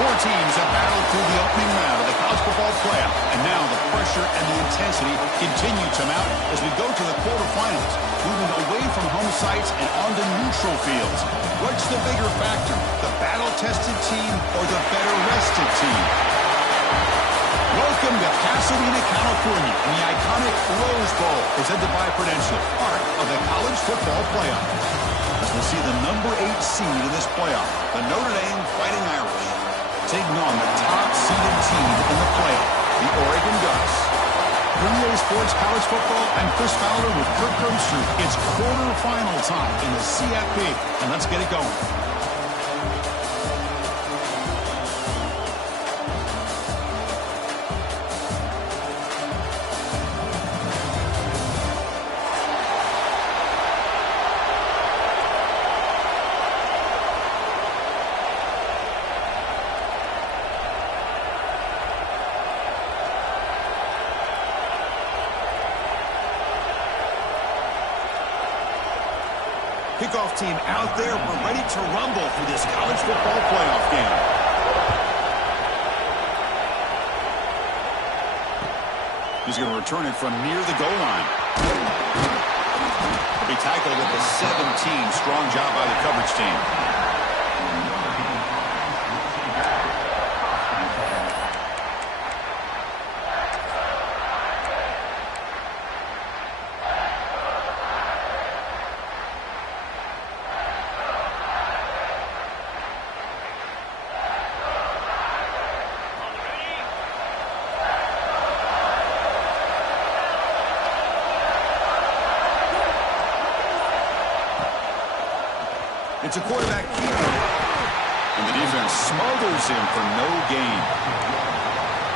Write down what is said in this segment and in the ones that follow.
Four teams have battled through the opening round of the college football playoff, and now the pressure and the intensity continue to mount as we go to the quarterfinals, moving away from home sites and onto neutral fields. What's the bigger factor, the battle-tested team or the better-rested team? Welcome to Pasadena, California, and the iconic Rose Bowl, presented by Prudential, part of the college football playoff. As we'll see the number 8 seed in this playoff, the Notre Dame Fighting Irish, taking on the top-seeded team in the playoff, the Oregon Ducks. For EA Sports College Football, I'm Chris Fowler with Kirk Herbstreit. It's quarterfinal time in the CFP, and let's get it going. Kickoff team out there. We're ready to rumble for this college football playoff game. He's going to return it from near the goal line. He'll be tackled with the 17. Strong job by the coverage team. It's a quarterback keeper. And the defense smothers him for no gain.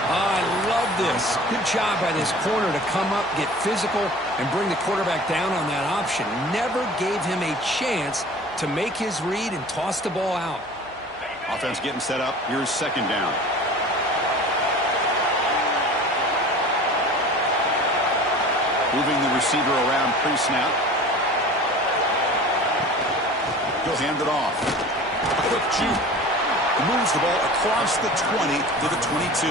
I love this. Good job by this corner to come up, get physical, and bring the quarterback down on that option. Never gave him a chance to make his read and toss the ball out. Offense getting set up. Here's second down. Moving the receiver around pre-snap. He'll hand it off. Quick juke. He moves the ball across the 20 to the 22.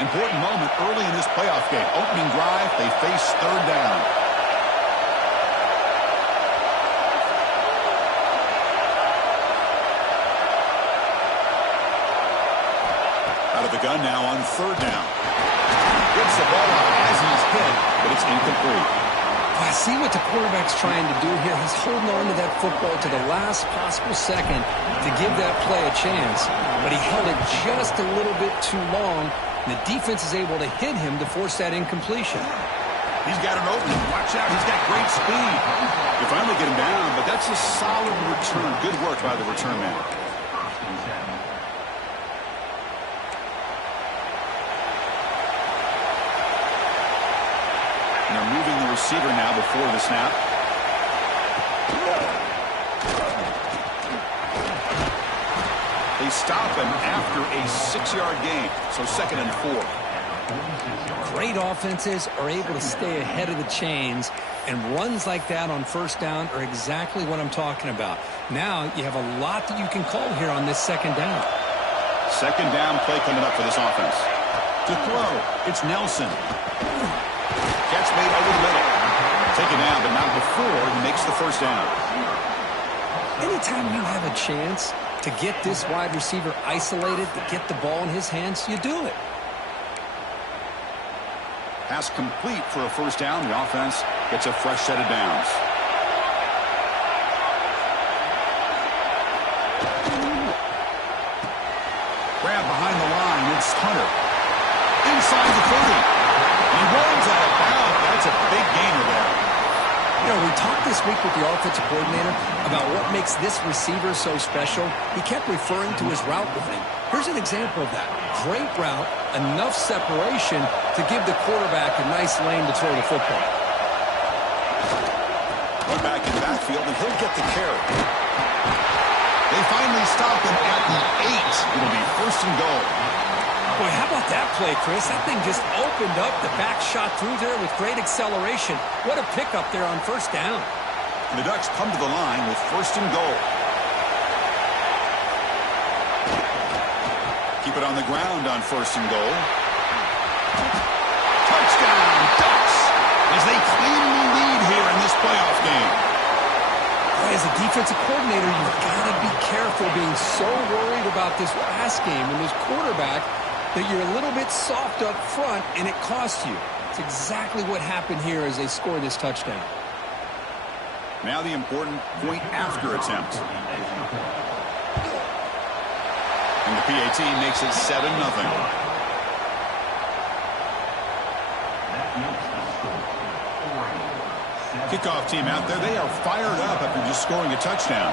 Important moment early in this playoff game. Opening drive, they face third down. Out of the gun now on third down. Gets the ball out as he's hit, but it's incomplete. I see what the quarterback's trying to do here. He's holding on to that football to the last possible second to give that play a chance, but he held it just a little bit too long, and the defense is able to hit him to force that incompletion. He's got an opening. Watch out. He's got great speed. You finally get him down, but that's a solid return. Good work by the return man. And they're moving the receiver now before the snap. They stop him after a 6-yard gain, so 2nd and 4. Great offenses are able to stay ahead of the chains, and runs like that on first down are exactly what I'm talking about. Now you have a lot that you can call here on this second down. Second down play coming up for this offense. To throw, it's Nelson. Catch made over the middle. Taken down, but not before he makes the first down. Anytime you have a chance to get this wide receiver isolated, to get the ball in his hands, you do it. Pass complete for a first down. The offense gets a fresh set of downs. Grab behind the line. It's Hunter. Inside the 30. He runs out of bounds. That's a big gainer there. You know, we talked this week with the offensive coordinator about what makes this receiver so special. He kept referring to his route running. Here's an example of that. Great route, enough separation to give the quarterback a nice lane to throw the football. Run back in the backfield, and he'll get the carry. They finally stop him at the 8. It'll be first and goal. Boy, how about that play, Chris? That thing just opened up. The back shot through there with great acceleration. What a pickup there on first down. And the Ducks come to the line with first and goal. Keep it on the ground on first and goal. Touchdown, Ducks, as they cleanly lead here in this playoff game. Boy, as a defensive coordinator, you've got to be careful being so worried about this pass game and this quarterback that you're a little bit soft up front, and it costs you. It's exactly what happened here as they score this touchdown. Now the important point after attempt. And the PAT makes it 7-0. Kickoff team out there, they are fired up after just scoring a touchdown.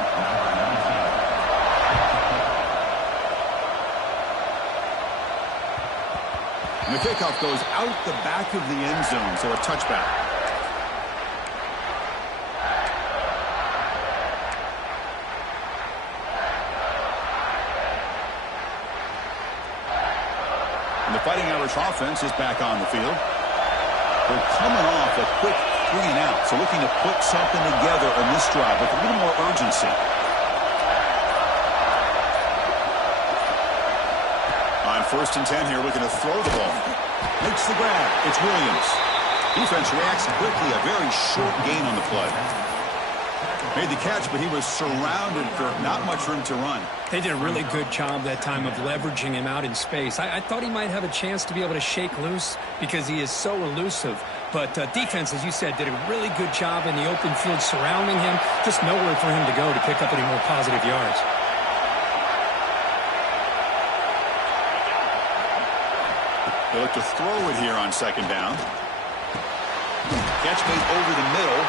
And the kickoff goes out the back of the end zone, so a touchback. And the Fighting Irish offense is back on the field. They're coming off a quick 3 and out, so looking to put something together on this drive with a little more urgency. On first and 10 here, looking to throw the ball. Makes the grab. It's Williams. Defense reacts quickly. A very short gain on the play. Made the catch, but he was surrounded for not much room to run. They did a really good job that time of leveraging him out in space. I thought he might have a chance to be able to shake loose because he is so elusive. But defense, as you said, did a really good job in the open field surrounding him. Just nowhere for him to go to pick up any more positive yards. They look to throw it here on second down. Catch made over the middle.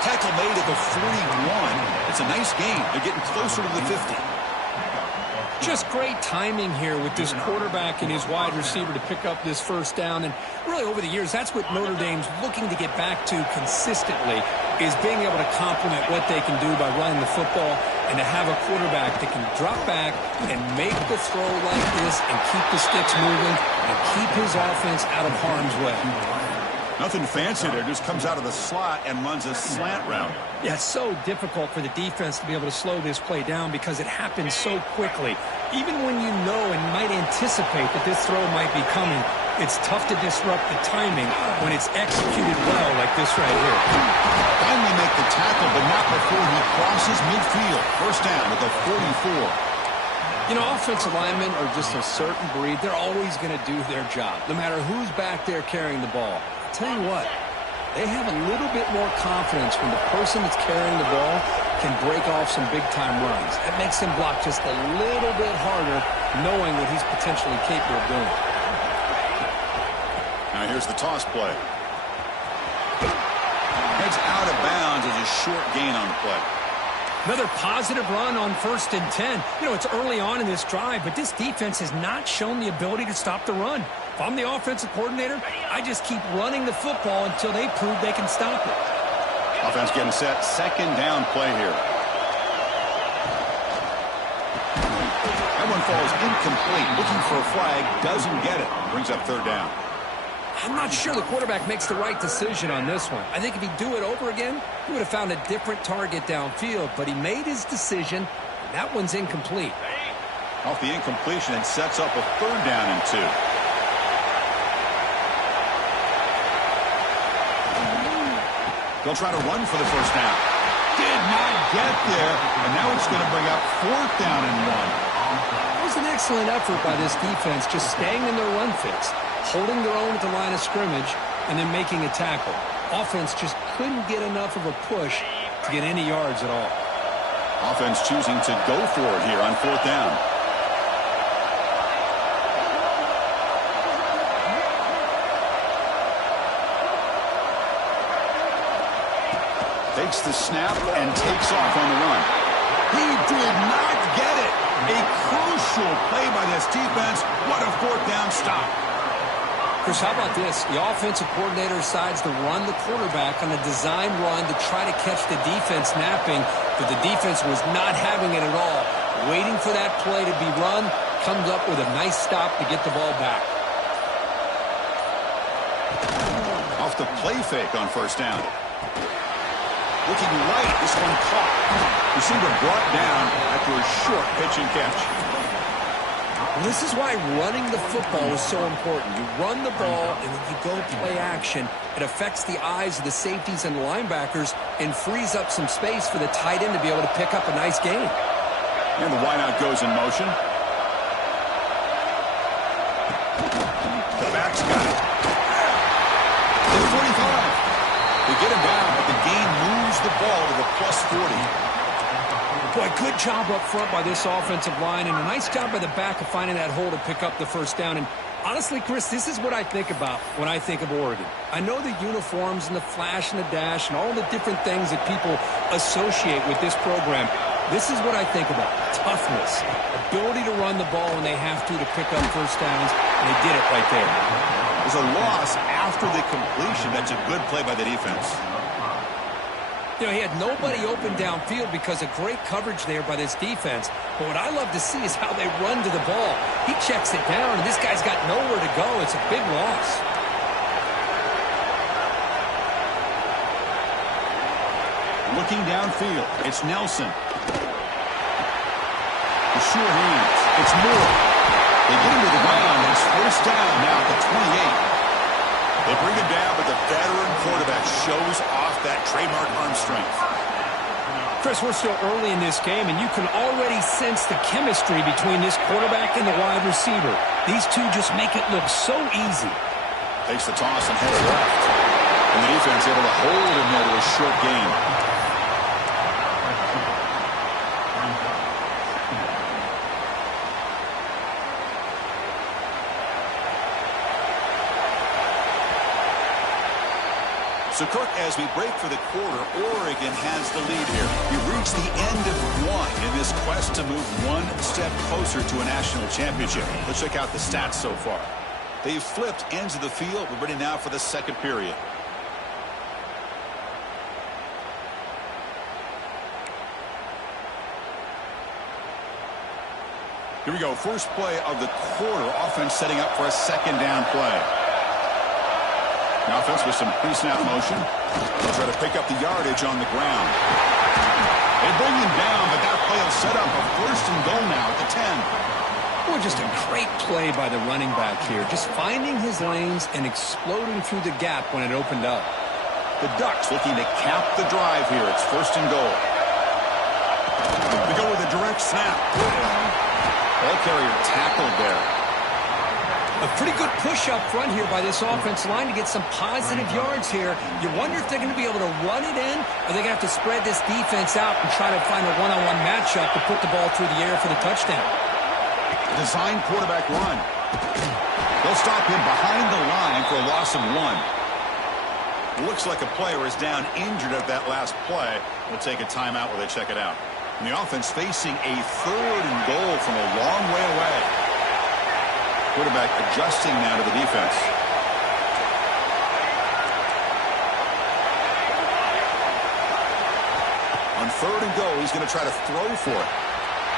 Tackle made at the 41. It's a nice gain. They're getting closer to the 50. Just great timing here with this quarterback and his wide receiver to pick up this first down. And really over the years, that's what Notre Dame's looking to get back to consistently, is being able to complement what they can do by running the football and to have a quarterback that can drop back and make the throw like this and keep the sticks moving and keep his offense out of harm's way. Nothing fancy there. Just comes out of the slot and runs a slant route. Yeah, it's so difficult for the defense to be able to slow this play down because it happens so quickly. Even when you know and might anticipate that this throw might be coming, it's tough to disrupt the timing when it's executed well like this right here. Finally make the tackle, but not before he crosses midfield. First down at the 44. You know, offensive linemen are just a certain breed. They're always going to do their job, no matter who's back there carrying the ball. I'll tell you what, they have a little bit more confidence when the person that's carrying the ball can break off some big-time runs. That makes him block just a little bit harder, knowing what he's potentially capable of doing. Now here's the toss play. Heads out of bounds as a short gain on the play. Another positive run on first and 10. You know, it's early on in this drive, but this defense has not shown the ability to stop the run. If I'm the offensive coordinator, I just keep running the football until they prove they can stop it. Offense getting set. Second down play here. That one falls incomplete. Looking for a flag. Doesn't get it. Brings up third down. I'm not sure the quarterback makes the right decision on this one. I think if he'd do it over again, he would have found a different target downfield, but he made his decision, and that one's incomplete. Off the incompletion, it sets up a third down and 2. They'll try to run for the first down. Did not get there, and now it's going to bring up fourth down and 1. It was an excellent effort by this defense, just staying in their run fits, holding their own at the line of scrimmage, and then making a tackle. Offense just couldn't get enough of a push to get any yards at all. Offense choosing to go for it here on fourth down. Takes the snap and takes off on the run. He did not get it. A crucial play by this defense. What a fourth down stop. Chris, how about this? The offensive coordinator decides to run the quarterback on a design run to try to catch the defense napping, but the defense was not having it at all. Waiting for that play to be run, comes up with a nice stop to get the ball back. Off the play fake on first down. Looking right, this one caught. Receiver brought down after a short pitch and catch. And this is why running the football is so important. You run the ball, and then you go play action. It affects the eyes of the safeties and the linebackers and frees up some space for the tight end to be able to pick up a nice gain. And the wideout goes in motion. The back's got it. The 45. They get him down, but the gain moves the ball to the plus 40. Boy, good job up front by this offensive line, and a nice job by the back of finding that hole to pick up the first down. And honestly, Chris, this is what I think about when I think of Oregon. I know the uniforms and the flash and the dash and all the different things that people associate with this program. This is what I think about. Toughness, ability to run the ball when they have to pick up first downs, and they did it right there. There's a loss after the completion. That's a good play by the defense. You know, he had nobody open downfield because of great coverage there by this defense. But what I love to see is how they run to the ball. He checks it down, and this guy's got nowhere to go. It's a big loss. Looking downfield, it's Nelson. The sure hands. It's Moore. They get him to the ground. It's first down now at the 28. They bring him down, but the veteran quarterback shows off that trademark arm strength. Chris, we're still early in this game, and you can already sense the chemistry between this quarterback and the wide receiver. These two just make it look so easy. Takes the toss and heads left. And the defense able to hold him there to a short gain. So, Kirk, as we break for the quarter, Oregon has the lead here. We reach the end of one in this quest to move one step closer to a national championship. Let's check out the stats so far. They've flipped ends of the field. We're ready now for the second period. Here we go. First play of the quarter. Offense setting up for a second down play. The offense with some pre-snap motion. They'll try to pick up the yardage on the ground. They bring him down, but that play will set up a first and goal now at the 10. Boy, just a great play by the running back here. Just finding his lanes and exploding through the gap when it opened up. The Ducks looking to cap the drive here. It's first and goal. They go with a direct snap. Ball carrier tackled there. A pretty good push up front here by this offense line to get some positive yards here. You wonder if they're going to be able to run it in, or they're going to have to spread this defense out and try to find a one-on-one matchup to put the ball through the air for the touchdown. Design quarterback run. They'll stop him behind the line for a loss of 1. Looks like a player is down injured at that last play. We'll take a timeout while they check it out. And the offense facing a third and goal from a long way away. Quarterback adjusting now to the defense. On third and goal, he's going to try to throw for it.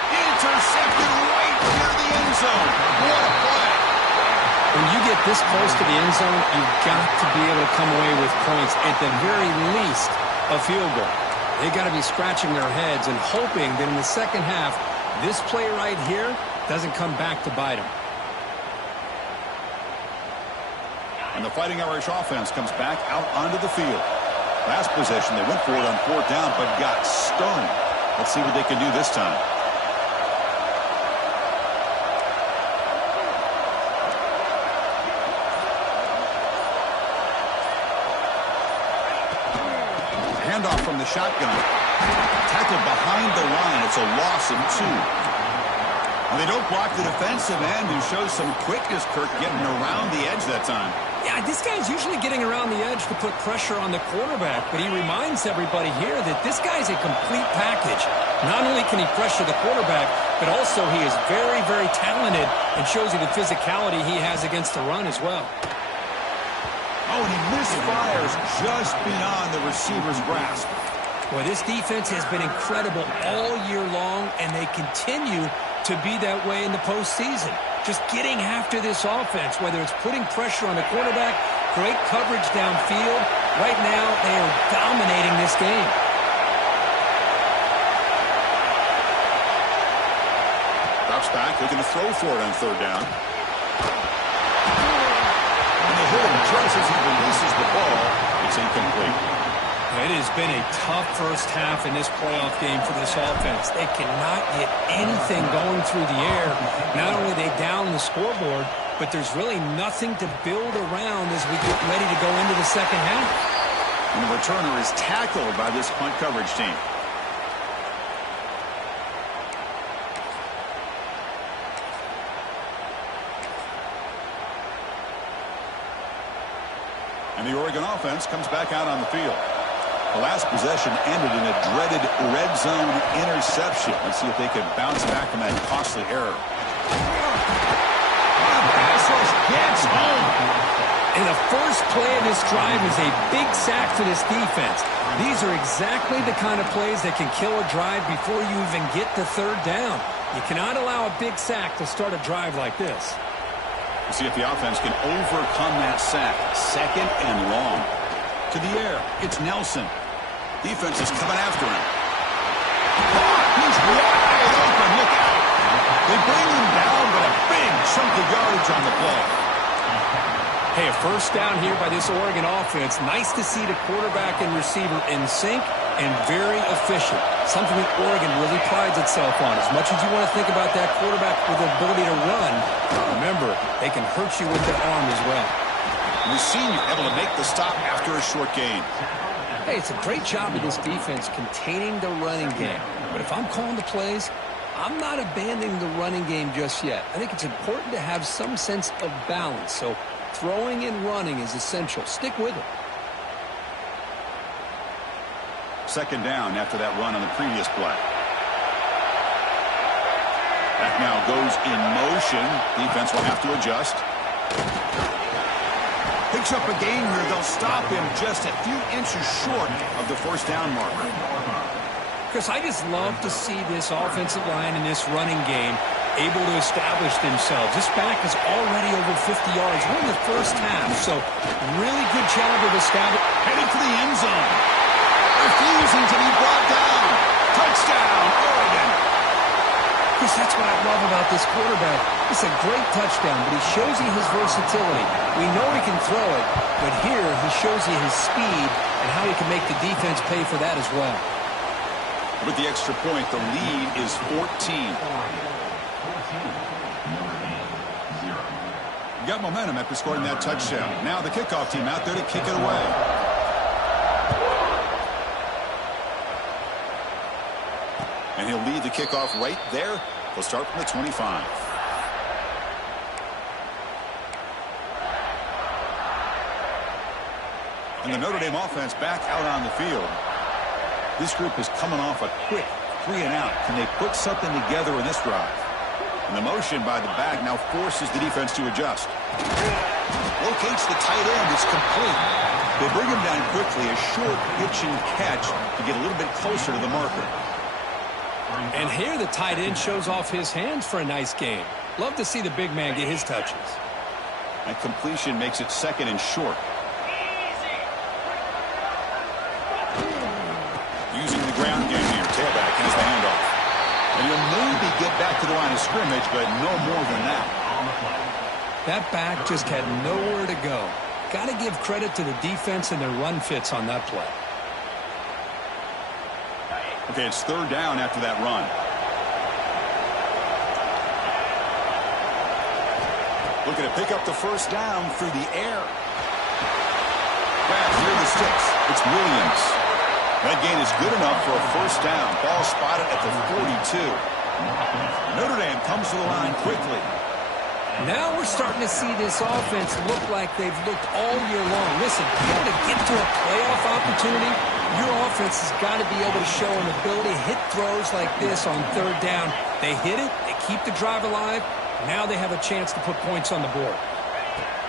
Intercepted right near the end zone. What a play. When you get this close to the end zone, you've got to be able to come away with points, at the very least, a field goal. They've got to be scratching their heads and hoping that in the second half, this play right here doesn't come back to bite them. And the Fighting Irish offense comes back out onto the field. Last possession, they went for it on fourth down, but got stoned. Let's see what they can do this time. Handoff from the shotgun. Tackled behind the line. It's a loss of 2. And they don't block the defensive end, who shows some quickness, Kirk, getting around the edge that time. Yeah, this guy's usually getting around the edge to put pressure on the quarterback, but he reminds everybody here that this guy's a complete package. Not only can he pressure the quarterback, but also he is very, very talented and shows you the physicality he has against the run as well. Oh, and he misfires just beyond the receiver's grasp. Well, this defense has been incredible all year long, and they continue to be that way in the postseason. Just getting after this offense, whether it's putting pressure on the quarterback, great coverage downfield. Right now, they are dominating this game. Drops back, looking to throw for it on third down. And they hit him just as he releases the ball. It's incomplete. It has been a tough first half in this playoff game for this offense. They cannot get anything going through the air. Not only are they down the scoreboard, but there's really nothing to build around as we get ready to go into the second half. And the returner is tackled by this punt coverage team. And the Oregon offense comes back out on the field. The last possession ended in a dreaded red zone interception. Let's see if they can bounce back from that costly error. Pass rush gets home. And the first play of this drive is a big sack for this defense. These are exactly the kind of plays that can kill a drive before you even get to third down. You cannot allow a big sack to start a drive like this. We'll see if the offense can overcome that sack. Second and long. To the air, it's Nelson. Defense is coming after him. He's wide open. Look out. They bring him down, but a big chunk of yardage on the play. Hey, a first down here by this Oregon offense. Nice to see the quarterback and receiver in sync and very efficient. Something that Oregon really prides itself on. As much as you want to think about that quarterback with the ability to run, remember, they can hurt you with their arm as well. Mussini able to make the stop after a short gain. Hey, it's a great job of this defense containing the running game. But if I'm calling the plays, I'm not abandoning the running game just yet. I think it's important to have some sense of balance. So throwing and running is essential. Stick with it. Second down after that run on the previous play. That now goes in motion. Defense will have to adjust. Picks up a gain here. They'll stop him just a few inches short of the first down marker. Chris, I just love to see this offensive line in this running game able to establish themselves. This back is already over 50 yards. We're in the first half, so really good job of establishing. Heading for the end zone. Refusing to be brought down. Touchdown, Oregon. Chris, that's what I love about this quarterback. It's a great touchdown, but he shows you his versatility. We know he can throw it, but here he shows you his speed and how he can make the defense pay for that as well. With the extra point, the lead is 14. Got momentum after scoring that touchdown. Now the kickoff team out there to kick it away. And he'll lead the kickoff right there. He'll start from the 25. And the Notre Dame offense back out on the field. This group is coming off a quick 3-and-out. Can they put something together in this drive? And the motion by the back now forces the defense to adjust. Locates the tight end. It's complete. They bring him down quickly. A short pitch and catch to get a little bit closer to the marker. And here the tight end shows off his hands for a nice game. Love to see the big man get his touches. That completion makes it second and short. Using the ground game here. Tailback has the handoff. And he'll maybe get back to the line of scrimmage, but no more than that. That back just had nowhere to go. Got to give credit to the defense and their run fits on that play. Okay, it's third down after that run. Looking to pick up the first down through the air. Back near the sticks. It's Williams. That gain is good enough for a first down. Ball spotted at the 42. Notre Dame comes to the line quickly. Now we're starting to see this offense look like they've looked all year long. Listen, to be able to get to a playoff opportunity, your offense has got to be able to show an ability to hit throws like this on third down. They hit it, they keep the drive alive. Now they have a chance to put points on the board.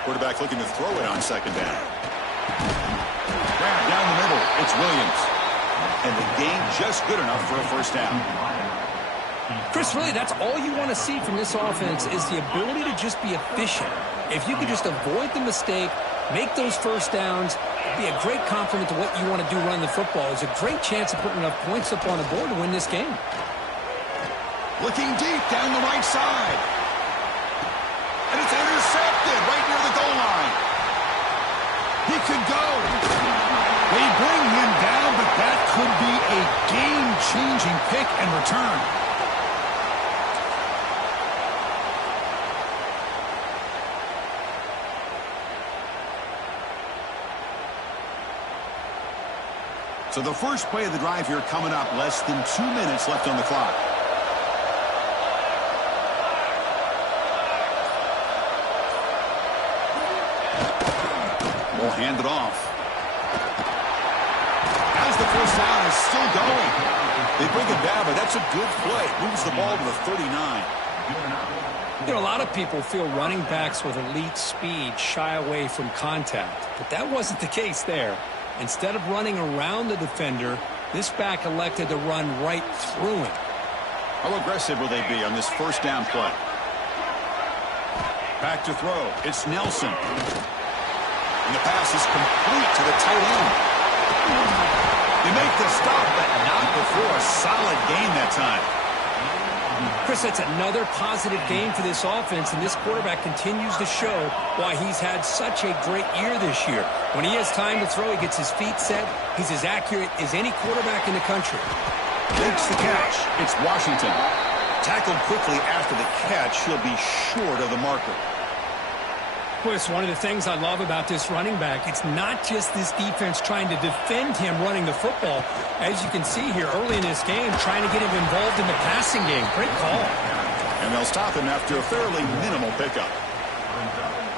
Quarterback looking to throw it on second down. It's Williams. And the gain just good enough for a first down. Chris, really, that's all you want to see from this offense is the ability to just be efficient. If you could just avoid the mistake, make those first downs, it'd be a great compliment to what you want to do running the football. It's a great chance of putting enough points up on the board to win this game. Looking deep down the right side. And it's intercepted right near the goal line. He could go. They bring him down, but that could be a game-changing pick and return. So the first play of the drive here coming up, less than 2 minutes left on the clock. We'll hand it off. As the first down is still going. They bring it down, but that's a good play. Moves the ball to the 39. You know, a lot of people feel running backs with elite speed shy away from contact, but that wasn't the case there. Instead of running around the defender, this back elected to run right through him. How aggressive will they be on this first down play? Back to throw. It's Nelson. And the pass is complete to the tight end. They make the stop, but not before a solid gain that time. Chris, that's another positive game for this offense, and this quarterback continues to show why he's had such a great year this year. When he has time to throw, he gets his feet set. He's as accurate as any quarterback in the country. Makes the catch. It's Washington. Tackled quickly after the catch. He'll be short of the marker. Chris, one of the things I love about this running back, it's not just this defense trying to defend him running the football. As you can see here early in this game, trying to get him involved in the passing game. Great call. And they'll stop him after a fairly minimal pickup.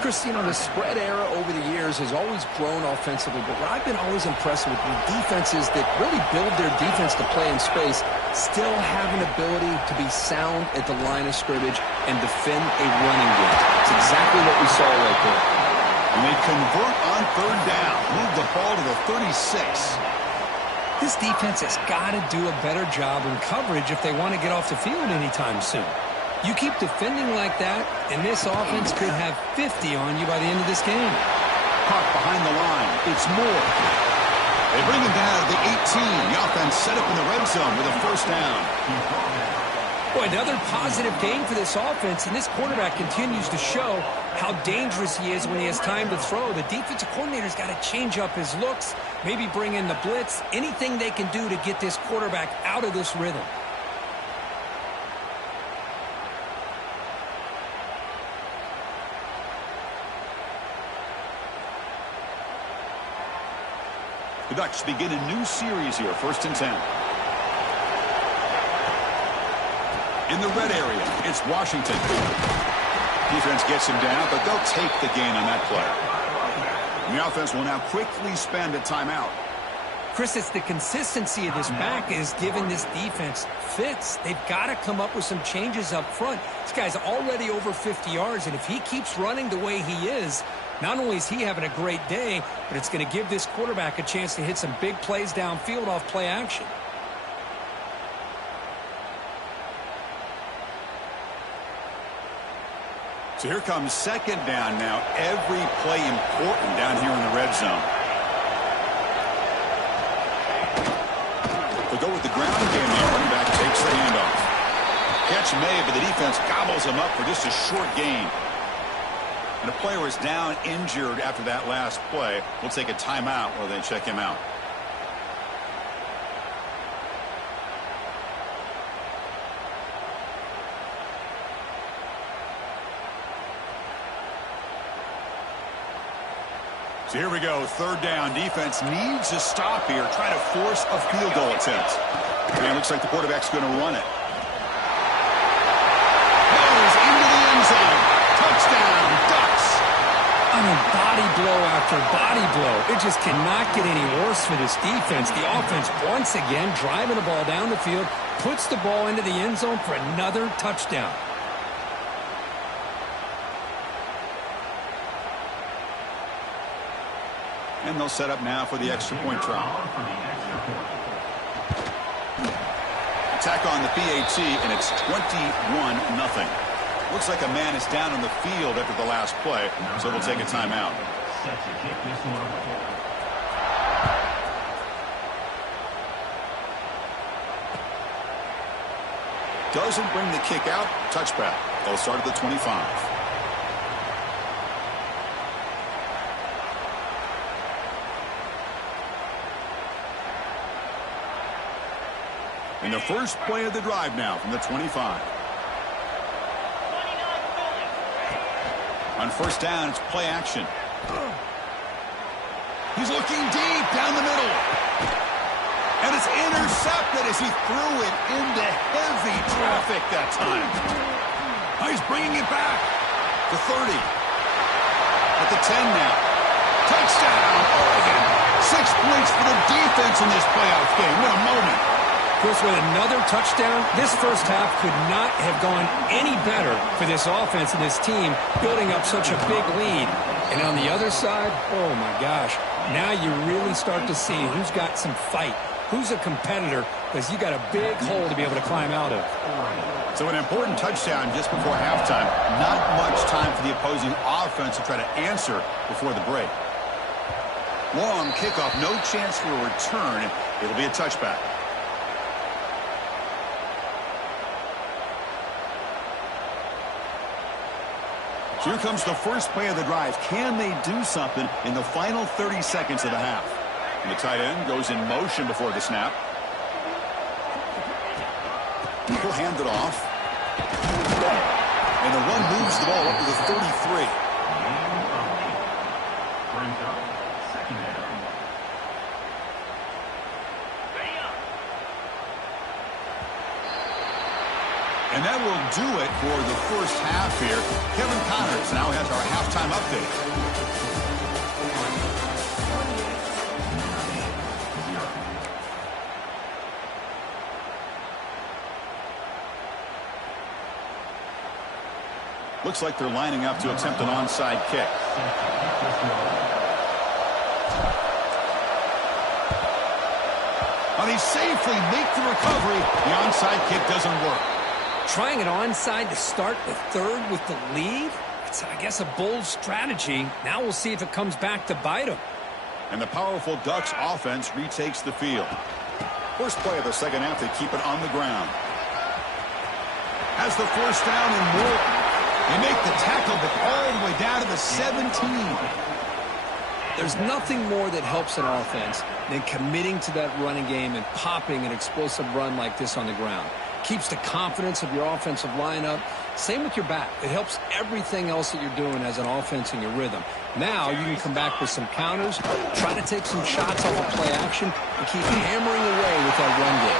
Chris, you know, the spread era over the years has always grown offensively, but what I've been always impressed with defenses that really build their defense to play in space still have an ability to be sound at the line of scrimmage and defend a running game. It's exactly what we saw right there. And they convert on third down. Move the ball to the 36. This defense has got to do a better job in coverage if they want to get off the field anytime soon. You keep defending like that, and this offense could have 50 on you by the end of this game. Caught behind the line. It's Moore. They bring him down to the 18. The offense set up in the red zone with a first down. Boy, another positive game for this offense, and this quarterback continues to show how dangerous he is when he has time to throw. The defensive coordinator's got to change up his looks, maybe bring in the blitz, anything they can do to get this quarterback out of this rhythm. The Ducks begin a new series here, 1st and 10. In the red area, it's Washington. Defense gets him down, but they'll take the gain on that play. And the offense will now quickly spend a timeout. Chris, it's the consistency of this back is giving this defense fits. They've got to come up with some changes up front. This guy's already over 50 yards, and if he keeps running the way he is, not only is he having a great day, but it's going to give this quarterback a chance to hit some big plays downfield off play action. So here comes second down now. Every play important down here in the red zone. They'll go with the ground game now. Running back takes the handoff. Catch made, but the defense gobbles him up for just a short gain. And a player is down injured after that last play. We'll take a timeout while they check him out. So here we go, third down. Defense needs a stop here, trying to force a field goal attempt. And it looks like the quarterback's going to run it. Goes into the end zone. Touchdown, Ducks. I mean, body blow after body blow. It just cannot get any worse for this defense. The offense, once again, driving the ball down the field, puts the ball into the end zone for another touchdown. And they'll set up now for the extra point try. Attack on the PAT, and it's 21-0. Looks like a man is down on the field after the last play, so they'll take a timeout. Doesn't bring the kick out. Touchback. They'll start at the 25. And the first play of the drive now from the 25. On first down, it's play action. He's looking deep down the middle. And it's intercepted as he threw it into heavy traffic that time. Oh, he's bringing it back. The 30. At the 10 now. Touchdown, Oregon. 6 points for the defense in this playoff game. What a moment. Chris, with another touchdown, this first half could not have gone any better for this offense and this team, building up such a big lead. And on the other side, oh my gosh, now you really start to see who's got some fight, who's a competitor, because you got a big hole to be able to climb out of. So an important touchdown just before halftime. Not much time for the opposing offense to try to answer before the break. Long kickoff, no chance for a return. It'll be a touchback. Here comes the first play of the drive. Can they do something in the final 30 seconds of the half? And the tight end goes in motion before the snap. He'll hand it off. And the run moves the ball up to the 33. And that will do it for the first half here. Kevin Connors now has our halftime update. Looks like they're lining up to attempt an onside kick. Well, they safely make the recovery. The onside kick doesn't work. Trying it onside to start the third with the lead? It's, I guess, a bold strategy. Now we'll see if it comes back to bite them. And the powerful Ducks offense retakes the field. First play of the second half, they keep it on the ground. Has the first down and more. They make the tackle, but all the way down to the 17. There's nothing more that helps an offense than committing to that running game and popping an explosive run like this on the ground. Keeps the confidence of your offensive lineup. Same with your back. It helps everything else that you're doing as an offense in your rhythm. Now you can come back with some counters, try to take some shots off of play action, and keep hammering away with that run game.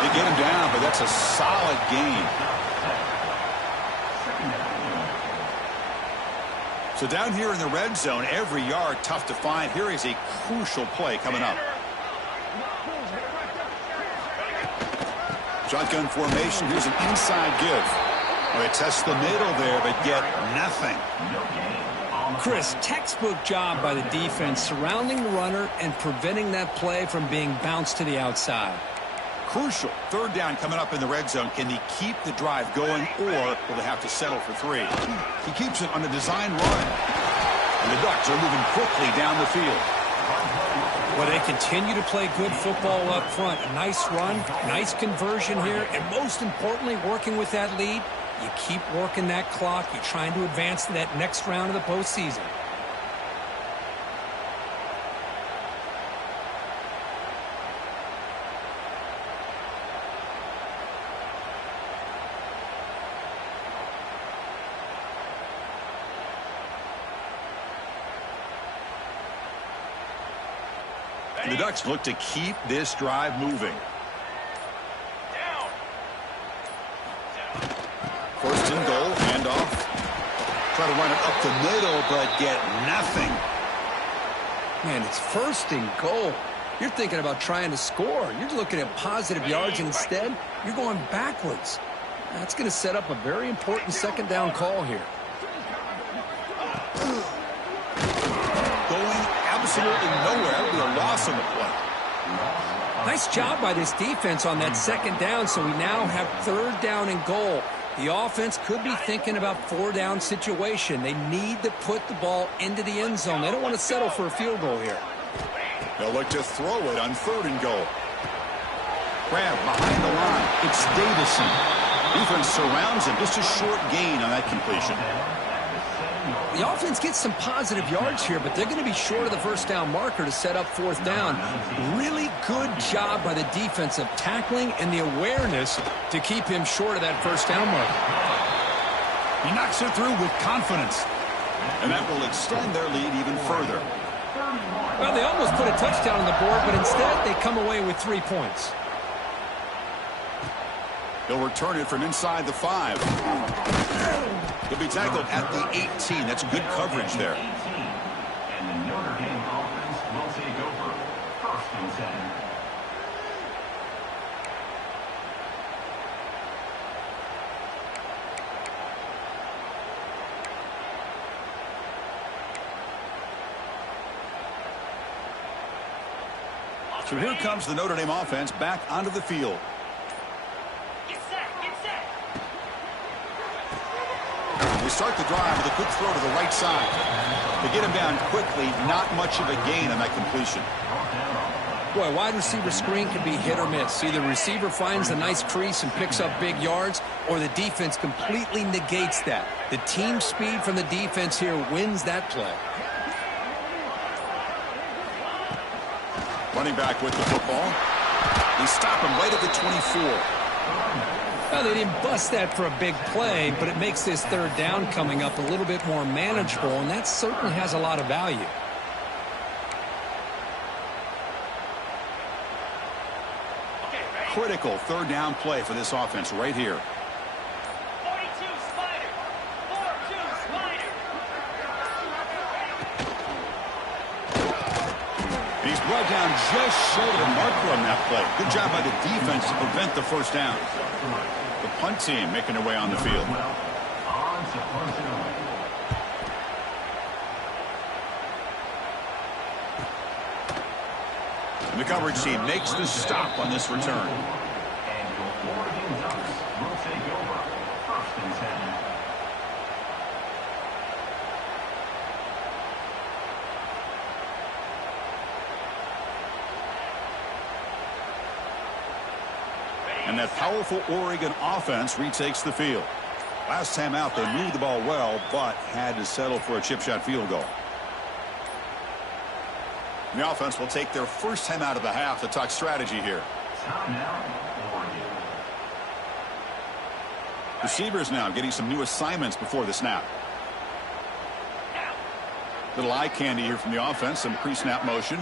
They get him down, but that's a solid game. So down here in the red zone, every yard tough to find. Here is a crucial play coming up. Shotgun formation. Here's an inside give. Well, they test the middle there, but get nothing. Chris, textbook job by the defense surrounding the runner and preventing that play from being bounced to the outside. Crucial. Third down coming up in the red zone. Can he keep the drive going, or will they have to settle for 3? He keeps it on a design run. And the Ducks are moving quickly down the field. Well, they continue to play good football up front. A nice run, nice conversion here, and most importantly, working with that lead, you keep working that clock. You're trying to advance to that next round of the postseason. And the Ducks look to keep this drive moving. First and goal, handoff. Try to run it up the middle, but get nothing. Man, it's first and goal. You're thinking about trying to score. You're looking at positive yards, and instead, you're going backwards. That's going to set up a very important second down call here. Going absolutely nowhere. That would be a loss on the play. Nice job by this defense on that second down, so we now have third down and goal. The offense could be thinking about four-down situation. They need to put the ball into the end zone. They don't want to settle for a field goal here. They'll look to throw it on third and goal. Grab behind the line. It's Davison. Defense surrounds him. Just a short gain on that completion. The offense gets some positive yards here, but they're going to be short of the first down marker to set up fourth down. Really good job by the defense of tackling and the awareness to keep him short of that first down marker. He knocks it through with confidence. And that will extend their lead even further. Well, they almost put a touchdown on the board, but instead they come away with 3 points. He'll return it from inside the 5. He'll be tackled at the 18. That's good coverage there. And the Notre Dame offense will take over. First and 10. So here comes the Notre Dame offense back onto the field. They start the drive with a quick throw to the right side. To get him down quickly, not much of a gain on that completion. Boy, wide receiver screen can be hit or miss. Either the receiver finds a nice crease and picks up big yards, or the defense completely negates that. The team speed from the defense here wins that play. Running back with the football. They stop him right at the 24. Well, they didn't bust that for a big play, but it makes this third down coming up a little bit more manageable, and that certainly has a lot of value. Critical third down play for this offense right here. 42 Spider. 4-2 Spider. He's brought down just short of the marker on that play. Good job by the defense to prevent the first down. The punt team making their way on the field. On to punting away. And the coverage team makes the stop on this return. And your Oregon Ducks will take over. First and 10. And that powerful Oregon offense retakes the field. Last time out, they moved the ball well, but had to settle for a chip shot field goal. And the offense will take their first time out of the half to talk strategy here. Timeout, Oregon. Receivers now getting some new assignments before the snap. Little eye candy here from the offense, some pre-snap motion.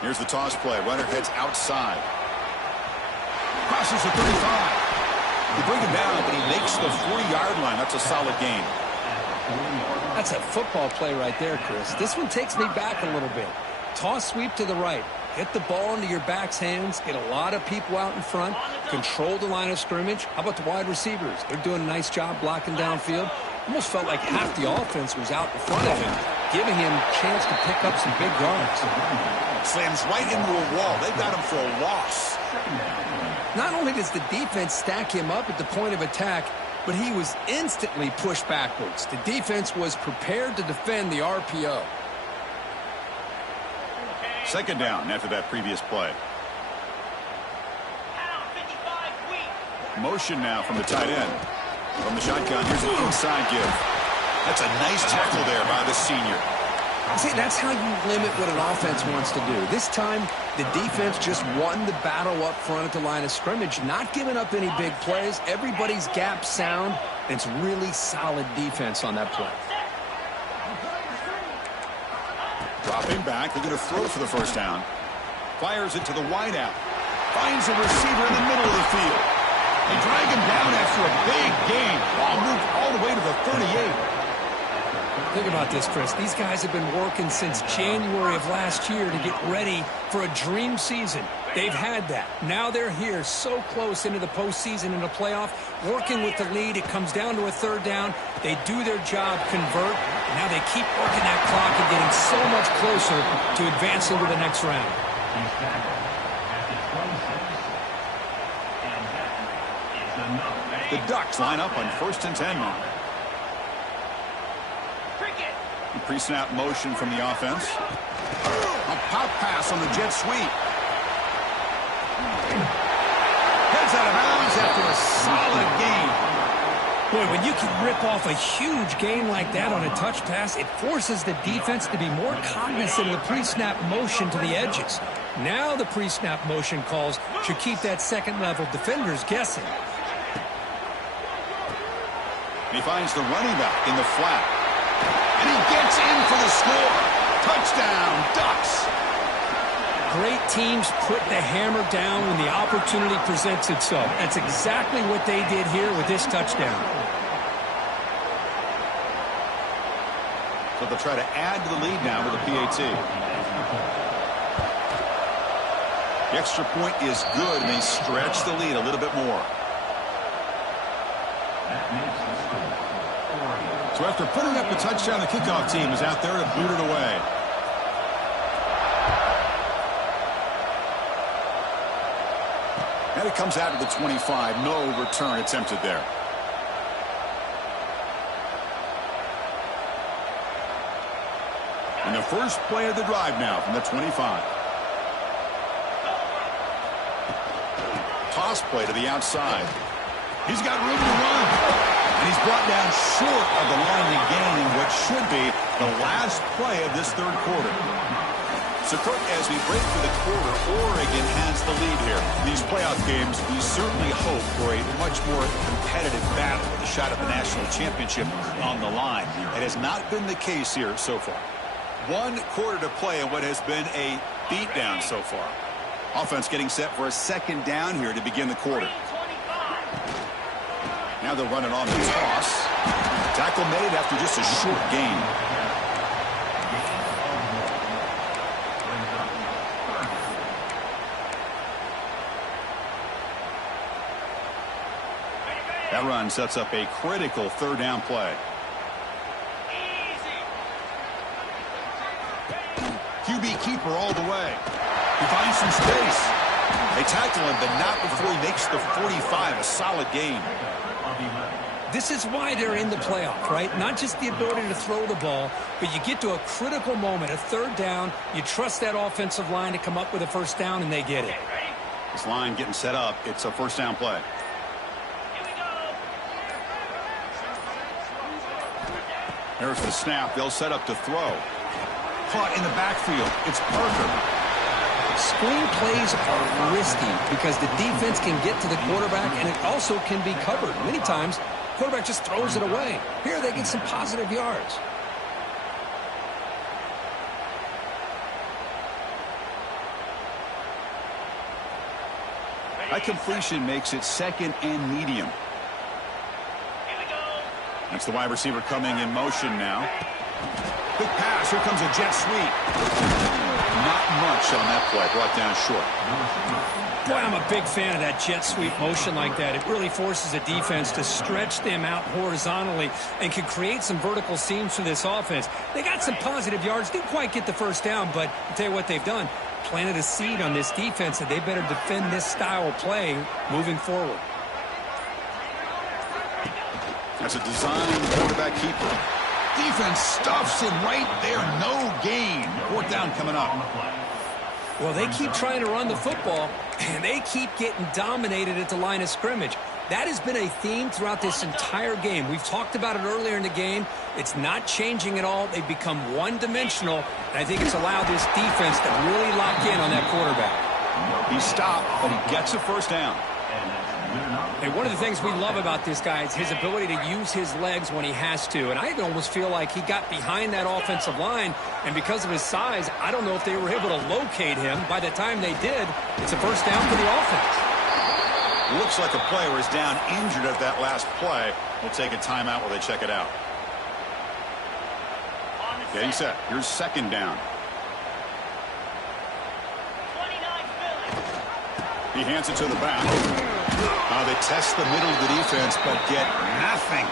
Here's the toss play. Runner heads outside. Crosses the 35. They bring him down, but he makes the 40-yard line. That's a solid gain. That's a football play right there, Chris. This one takes me back a little bit. Toss sweep to the right. Get the ball into your back's hands. Get a lot of people out in front. Control the line of scrimmage. How about the wide receivers? They're doing a nice job blocking downfield. Almost felt like half the offense was out in front of him, giving him a chance to pick up some big yards. Slams right into a wall. They've got him for a loss. Not only does the defense stack him up at the point of attack, but he was instantly pushed backwards. The defense was prepared to defend the RPO. Second down after that previous play. Motion now from the tight end. From the shotgun, here's an inside give. That's a nice tackle there by the senior. See, that's how you limit what an offense wants to do. This time, the defense just won the battle up front at the line of scrimmage, not giving up any big plays. Everybody's gap sound. It's really solid defense on that play. Dropping back, they're going to throw for the first down. Fires it to the wideout. Finds a receiver in the middle of the field. They drag him down after a big gain. Ball moved all the way to the 38. Think about this, Chris. These guys have been working since January of last year to get ready for a dream season. They've had that. Now they're here so close into the postseason and the playoff, working with the lead. It comes down to a third down. They do their job, convert, and now they keep working that clock and getting so much closer to advancing to the next round. He's back at the 26. And that is enough. The Ducks line up on 1st and 10 now. Cricket. Pre-snap motion from the offense. A pop pass on the jet sweep. Heads out of bounds after a solid gain. Boy, when you can rip off a huge gain like that on a touch pass, it forces the defense to be more cognizant of the pre-snap motion to the edges. Now the pre-snap motion calls should keep that second-level defenders guessing. He finds the running back in the flat. And he gets in for the score. Touchdown, Ducks. Great teams put the hammer down when the opportunity presents itself. That's exactly what they did here with this touchdown. So they'll try to add to the lead now with a PAT. The extra point is good, and they stretch the lead a little bit more. So after putting up a touchdown, the kickoff team is out there to boot it away. And it comes out to the 25. No return attempted there. And the first play of the drive now from the 25. Toss play to the outside. He's got room to run. And he's brought down short of the line to gain in what should be the last play of this third quarter. So, Kirk, as we break for the quarter, Oregon has the lead here. These playoff games, we certainly hope for a much more competitive battle with a shot at the national championship on the line. It has not been the case here so far. 1 quarter to play in what has been a beatdown so far. Offense getting set for a second down here to begin the quarter. Now they'll run it on the toss. Tackle made after just a short gain. That run sets up a critical third down play. QB keeper all the way. He finds some space. They tackle him, but not before he makes the 45. A solid gain. This is why they're in the playoff, right? Not just the ability to throw the ball, but you get to a critical moment, a third down. You trust that offensive line to come up with a first down, and they get it. This line getting set up. It's a first down play. There's the snap. They'll set up to throw. Caught in the backfield. It's Parker. Screen plays are risky because the defense can get to the quarterback, and it also can be covered. Many times, quarterback just throws it away. Here they get some positive yards. That completion makes it second and medium. That's the wide receiver coming in motion now. Quick pass. Here comes a jet sweep. Not much on that play. Brought down short. Boy, I'm a big fan of that jet sweep motion like that. It really forces a defense to stretch them out horizontally and can create some vertical seams for this offense. They got some positive yards. Didn't quite get the first down, but I'll tell you what they've done. Planted a seed on this defense that they better defend this style of play moving forward. That's a design quarterback keeper. Defense stuffs him right there. No gain. Fourth down coming up. Well, they keep trying to run the football, and they keep getting dominated at the line of scrimmage. That has been a theme throughout this entire game. We've talked about it earlier in the game. It's not changing at all. They've become one-dimensional, and I think it's allowed this defense to really lock in on that quarterback. He stopped, but he gets a first down. And one of the things we love about this guy is his ability to use his legs when he has to. And I almost feel like he got behind that offensive line, and because of his size, I don't know if they were able to locate him. By the time they did, it's a first down for the offense. Looks like a player is down injured at that last play. We'll take a timeout while they check it out. Getting set. Here's second down. 29 Philly. He hands it to the back. They test the middle of the defense, but get nothing.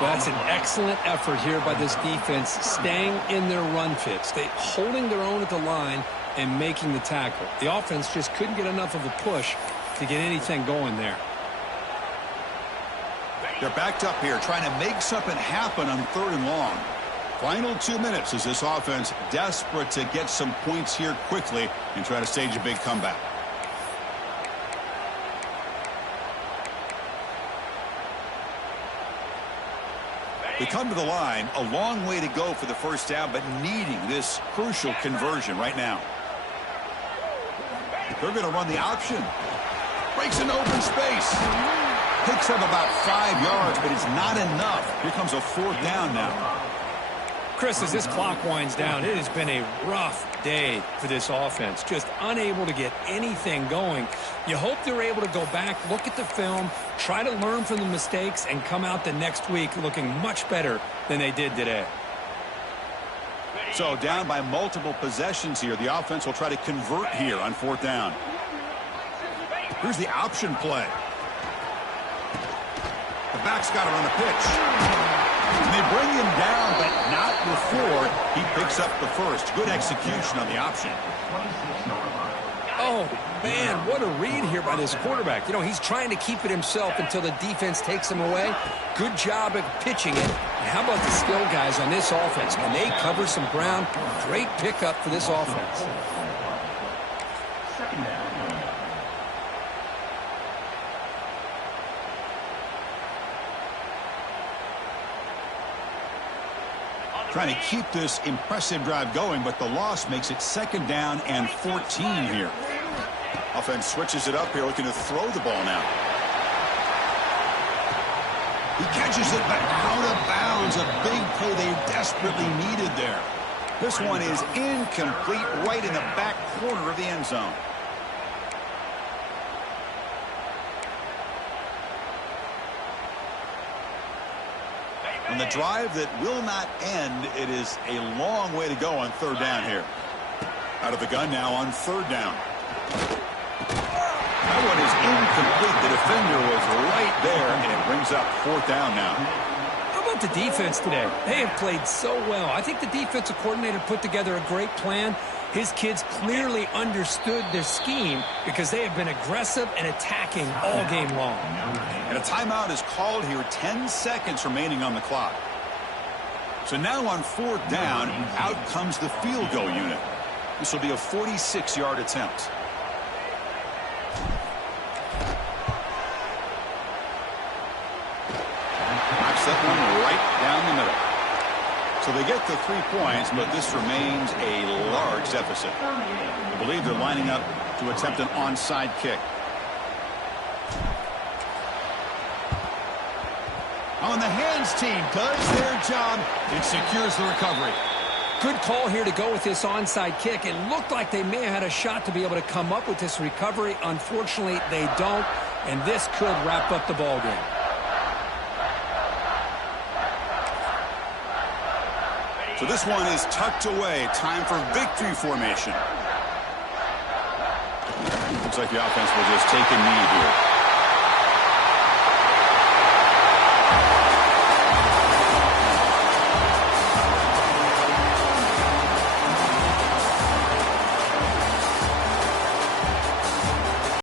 That's an excellent effort here by this defense, staying in their run fits. They holding their own at the line and making the tackle. The offense just couldn't get enough of a push to get anything going there. They're backed up here, trying to make something happen on 3rd and long. Final 2 minutes as this offense desperate to get some points here quickly and try to stage a big comeback. They come to the line, a long way to go for the first down, but needing this crucial conversion right now. They're going to run the option. Breaks into open space. Picks up about 5 yards, but it's not enough. Here comes a 4th down now. Chris, as this clock winds down, it has been a rough day for this offense. Just unable to get anything going. You hope they're able to go back, look at the film, try to learn from the mistakes, and come out the next week looking much better than they did today. So down by multiple possessions here. The offense will try to convert here on 4th down. Here's the option play. The back's got it on the pitch. And they bring him down, but not before he picks up the first. Good execution on the option. Oh, man, what a read here by this quarterback. You know, he's trying to keep it himself until the defense takes him away. Good job at pitching it. And how about the skill guys on this offense? Can they cover some ground? Great pickup for this offense. Second down. Trying to keep this impressive drive going, but the loss makes it 2nd down and 14 here. Offense switches it up here, looking to throw the ball now. He catches it back out of bounds. A big play they desperately needed there. This one is incomplete, right in the back corner of the end zone. On the drive that will not end, it is a long way to go on 3rd down here. Out of the gun now on 3rd down. That one is incomplete. The defender was right there, and it brings up 4th down now. How about the defense today? They have played so well. I think the defensive coordinator put together a great plan. His kids clearly understood their scheme because they have been aggressive and attacking all game long. And a timeout is called here, 10 seconds remaining on the clock. So now on 4th down, out comes the field goal unit. This will be a 46-yard attempt. Knocks that one right down the middle. So they get the 3 points, but this remains a large deficit. I believe they're lining up to attempt an onside kick. On the hands team does their job. It secures the recovery. Good call here to go with this onside kick. It looked like they may have had a shot to be able to come up with this recovery. Unfortunately, they don't, and this could wrap up the ball game. So this one is tucked away. Time for victory formation. Looks like the offense will just take a knee here.